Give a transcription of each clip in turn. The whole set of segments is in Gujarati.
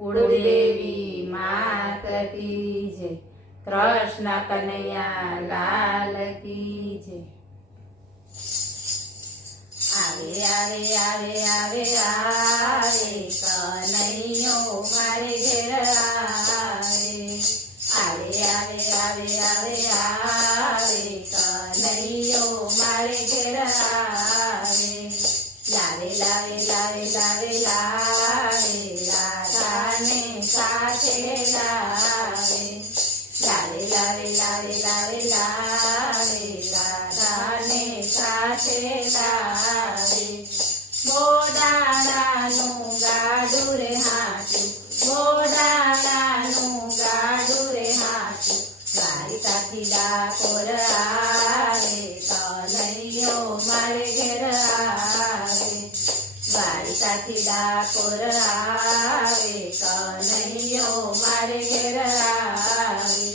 કુળદેવી માત કી જય, કૃષ્ણ કનૈયા લાલ કી જય। આવે આવે આવે આવે આવે કનૈયો મારે ઘેર આવે, આવે આવે આવે આવે આવે કનૈયો મારે ઘેર આવે, લાવે લાવે લાવે લાવે લાવે રાધાને સાથે લાવે, લાવે લાવે લાવે લાવે લાવે રાધાને સાથે લાવે, બોડાણાનું ગાડું રે હાચું, બોડાણાનું ગાડું રે હાચું, દ્વારિકાથી ડાકોર આવે કનૈયો મારે ઘેર આવે, દ્વારિકાથી ડાકોર આવે કનૈયો મારે ઘેર આવે,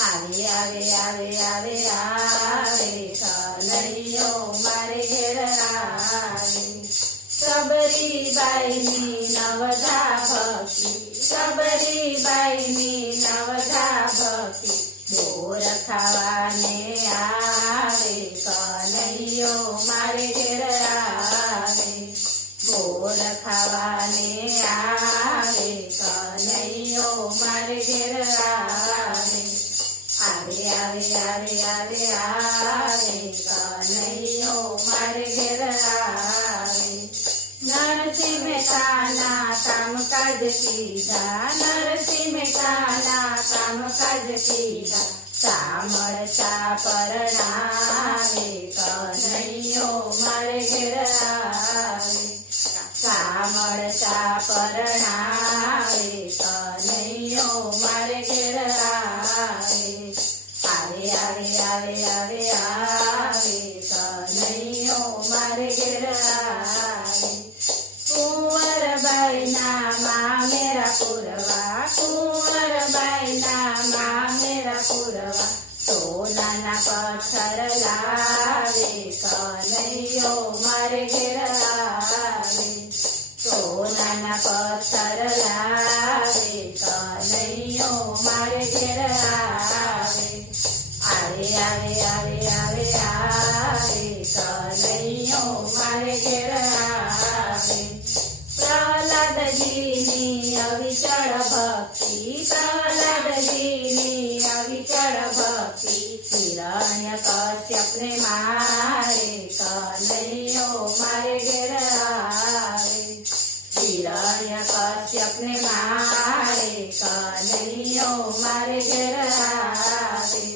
આવે આવે આવે આવે આવે કનૈયો મારે ઘેર આવે, સબરીબાઈની નવધા ભક્તિ, સબરીબાઈની નવધા ભક્તિ, બોર ખાવાને આવે કનૈયો મારે ઘેર આવે, બોર ખાવાને આવે કનૈયો મારે ઘેર આવે, આવે આવે આવે આવે આવે કનૈયો મારે ઘેર આવે, નરસિંહ મહેતાના કામકાજ કીધા, નરસિંહ મહેતાના કામકાજ કીધા, સામળતા પરણાવે કનૈયો મારે ઘેર આવે, સામળતા પરણાવે કનૈયો મારે ઘેર આવે, આવે આવે આવે આવે આવે કનૈયો મારે ઘેર આવે, કુંવરબાઈના મામેરા પુરવા, કુંવરબાઈના મામેરા પુરવા, સોનાના પથ્થર લાવે કનૈયો મારે ઘેર આવે, સોનાના પથ્થર લાવે કનૈયો મારે ઘેર આવે, આવે આવે આવે આવે આવે કનૈયો મારે ઘેર આવે, પ્રહલાદજીની અવિચળ ભક્તિ, પ્રહલાદજીની અવિચળ ભક્તિ, હિરણ્ય કશ્યપને મારે કનૈયો મારે ઘેર આવે, હિરણ્ય કશ્યપને મારે કનૈયો મારે ઘેર આવે,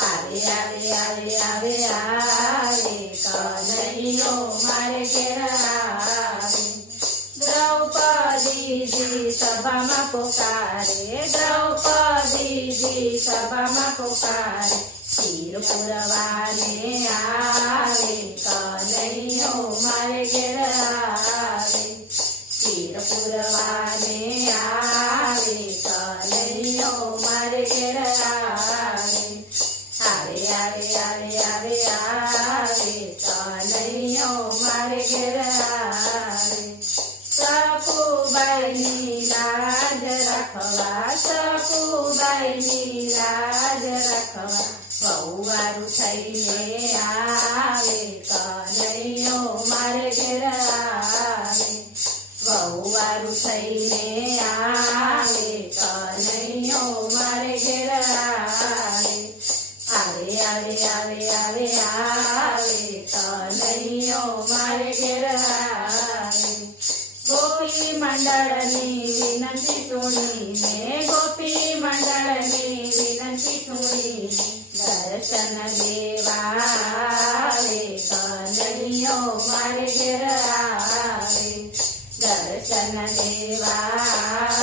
આવે આવે આવે આવે આવે કનૈયો મારે ઘેર આવે, દ્રૌપદીજી સભામાં પોકારે, દ્રૌપદીજી સભામાં પોકારે, શિર પુરવાને આવે કનૈયો મારે ઘેર આવે, શિર પુરવાને આવે કનૈયો મારે ઘેર આવે, આવે આવે આવે આવે આવે કનૈયો મારે ઘેર આવે, સકુબાઈની લાજ રાખવા, સકુબાઈની લાજ રાખવા, વહુવારું થઈને આવે કનૈયો મારે ઘેર આવે, વહુવારું થઈને આવે કનૈયો મારે ઘેર આવે, આવે આવે આવે આવે આવે કનૈયો મારે ઘેર આવે, ગોપી મંડળની વિનંતી સુણીને, ગોપી મંડળની વિનંતી સુણીને, દર્શન દેવા આવે કનૈયો મારે ઘેર આવે, દર્શન દેવા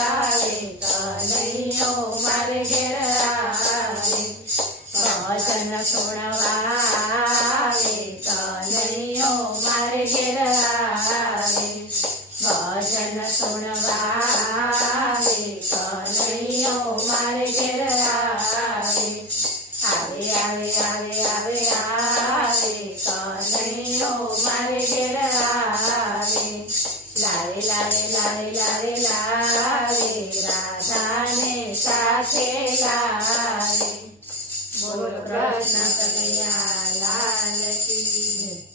આવે કનૈયો મારે ઘેર આવે, ભજન સુણવા આવે કનૈયો મારે ઘેર આવે, ભજન સુણવા આવે કનૈયો મારે ઘેર આવે, આવે આવે આવે આવે આવે કનૈયો મારે ઘેર આવે, લાવે લાવે લાવે લાવે લાવે રાધાને સાથે લાવે. બોલો કૃષ્ણ કનૈયા લાલ કી જય.